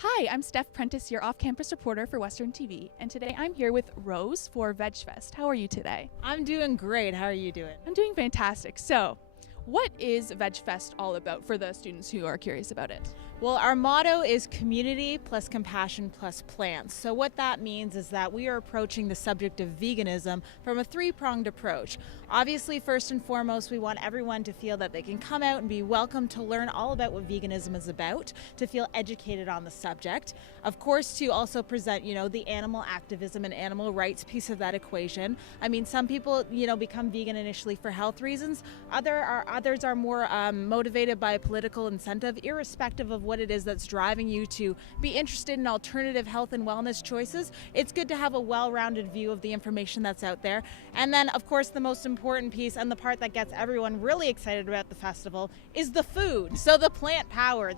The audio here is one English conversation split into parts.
Hi, I'm Steph Prentice, your off-campus reporter for Western TV, and today I'm here with Rose for VegFest. How are you today? I'm doing great. How are you doing? I'm doing fantastic. So, what is VegFest all about for the students who are curious about it? Well, our motto is community plus compassion plus plants. So what that means is that we are approaching the subject of veganism from a three-pronged approach. Obviously, first and foremost, we want everyone to feel that they can come out and be welcome to learn all about what veganism is about, to feel educated on the subject. Of course, to also present, the animal activism and animal rights piece of that equation. I mean, some people, become vegan initially for health reasons. Others are more motivated by a political incentive, irrespective of what it is that's driving you to be interested in alternative health and wellness choices. It's good to have a well-rounded view of the information that's out there. And then, of course, the most important piece and the part that gets everyone really excited about the festival is the food. So the plant power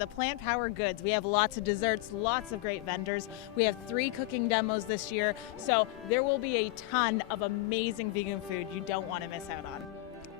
goods. We have lots of desserts, lots of great vendors. We have 3 cooking demos this year. So there will be a ton of amazing vegan food you don't want to miss out on.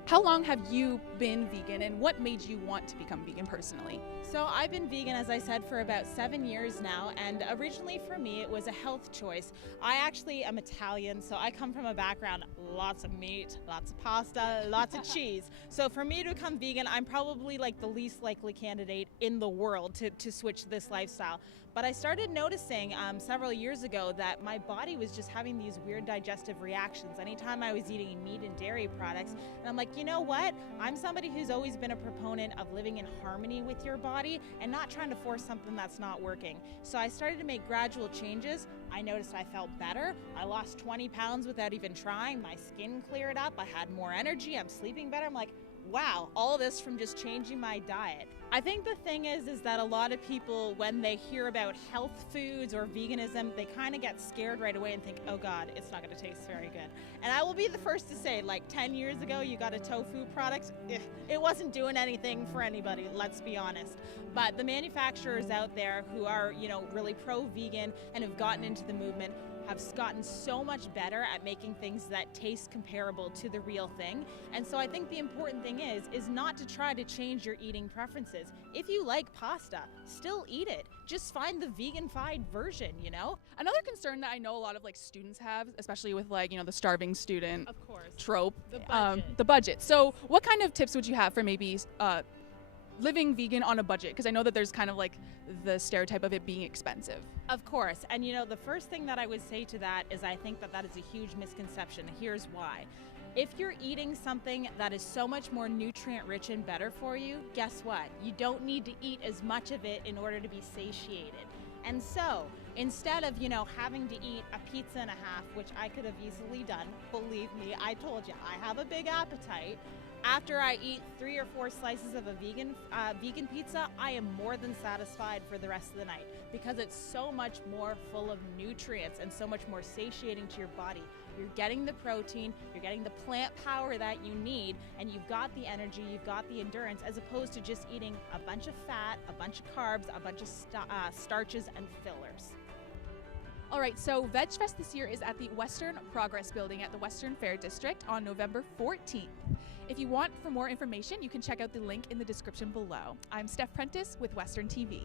How long have you been vegan, and what made you want to become vegan personally? So I've been vegan, as I said, for about 7 years now, and originally for me it was a health choice. I actually am Italian, so I come from a background, lots of meat, lots of pasta, lots of cheese. So for me to become vegan, I'm probably like the least likely candidate in the world to switch this lifestyle. But I started noticing several years ago that my body was just having these weird digestive reactions anytime I was eating meat and dairy products. And I'm like, you know what? I'm somebody who's always been a proponent of living in harmony with your body and not trying to force something that's not working. So I started to make gradual changes. I noticed I felt better. I lost 20 pounds without even trying. My skin cleared up. I had more energy. I'm sleeping better. I'm like, wow, all this from just changing my diet. I think the thing is that a lot of people, when they hear about health foods or veganism, they kind of get scared right away and think, oh God, it's not going to taste very good. And I will be the first to say, like 10 years ago, you got a tofu product, it wasn't doing anything for anybody, let's be honest. But the manufacturers out there who are, really pro-vegan and have gotten into the movement have gotten so much better at making things that taste comparable to the real thing. And so I think the important thing is not to try to change your eating preferences. If you like pasta, still eat it. Just find the vegan-fied version, Another concern that I know a lot of students have, especially with the starving student Of course. trope, The budget. So what kind of tips would you have for maybe living vegan on a budget? Because I know that there's kind of the stereotype of it being expensive. Of course. And the first thing that I would say to that is I think that is a huge misconception. Here's why. If you're eating something that is so much more nutrient rich and better for you, guess what? You don't need to eat as much of it in order to be satiated. And so instead of, having to eat a pizza and a half, which I could have easily done, believe me, I told you, I have a big appetite. After I eat 3 or 4 slices of a vegan pizza, I am more than satisfied for the rest of the night because it's so much more full of nutrients and so much more satiating to your body. You're getting the protein, you're getting the plant power that you need, and you've got the energy, you've got the endurance, as opposed to just eating a bunch of fat, a bunch of carbs, a bunch of starches and fillers. All right, so VegFest this year is at the Western Progress Building at the Western Fair District on November 14th. If you want for more information, you can check out the link in the description below. I'm Steph Prentice with Western TV.